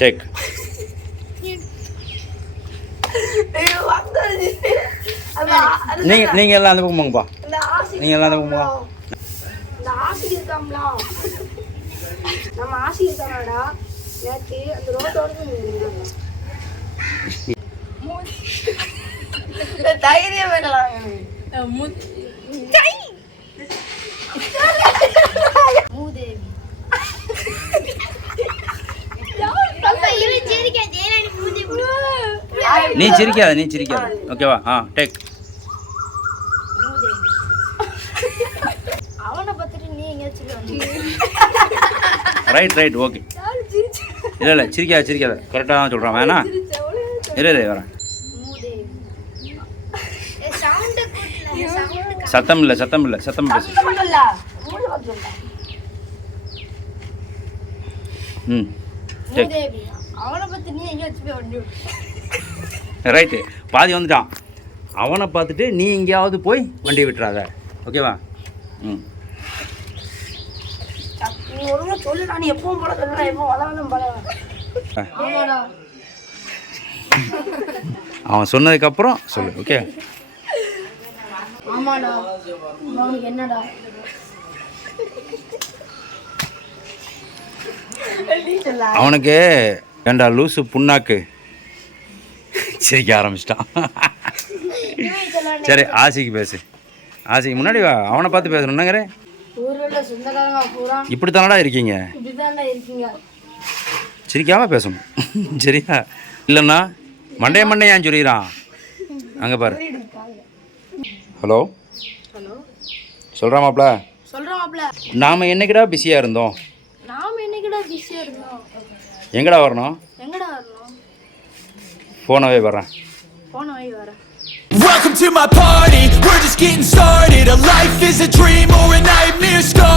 Take. நீங்க எல்லாம் அந்த பக்கம் போங்கப்பா. நீங்க எல்லாம் அந்த பக்கம் போங்க. இந்த ஆசி இருக்காம்ல, நம்ம ஆசி இருக்காடா, நேற்று அந்த ரோட்டோட தைரியம் வேணலாம். நீ சிரிக்காத, நீ சிரிக்காத. ஓகேவா? டேக். அவனை பார்த்துட்டு நீ எங்கேயாச்சும் ரைட் ஓகே. இல்லை சிரிக்காத சிரிக்காத, கரெக்டாக தான் சொல்கிறான். வேணா இல்லை வரேன். சத்தம் இல்லை சத்தம் பேசு. ரைட்டு, பாதி வந்துட்டான். அவனை பார்த்துட்டு நீ எங்கேயாவது போய் வண்டி விட்டுறாத. ஓகேவா? அவன் சொன்னதுக்கப்புறம் சொல்லு. ஓகே? என்னடா அவனுக்கு ஏண்டா லூசு புண்ணாக்கு சிரிக்க ஆரம்பிச்சிட்டான். சரி, ஆசிக்கு பேசு. ஆசிக்கு முன்னாடி அவனை பார்த்து பேசணுன்னாங்கிற. இப்படி தானடா இருக்கீங்க, சிரிக்காம பேசணும். சரியா? இல்லைண்ணா மண்டைய ஏன் சொல்லிடுறான். அங்கே பாரு. ஹலோ சொல்கிறா மாப்ள. நாம் என்னைக்கிடா பிஸியாக இருந்தோம்? எங்கடா வரணும்? போனவே வரேன். Welcome to my party, we're just getting started. A life is a dream or a nightmare scar.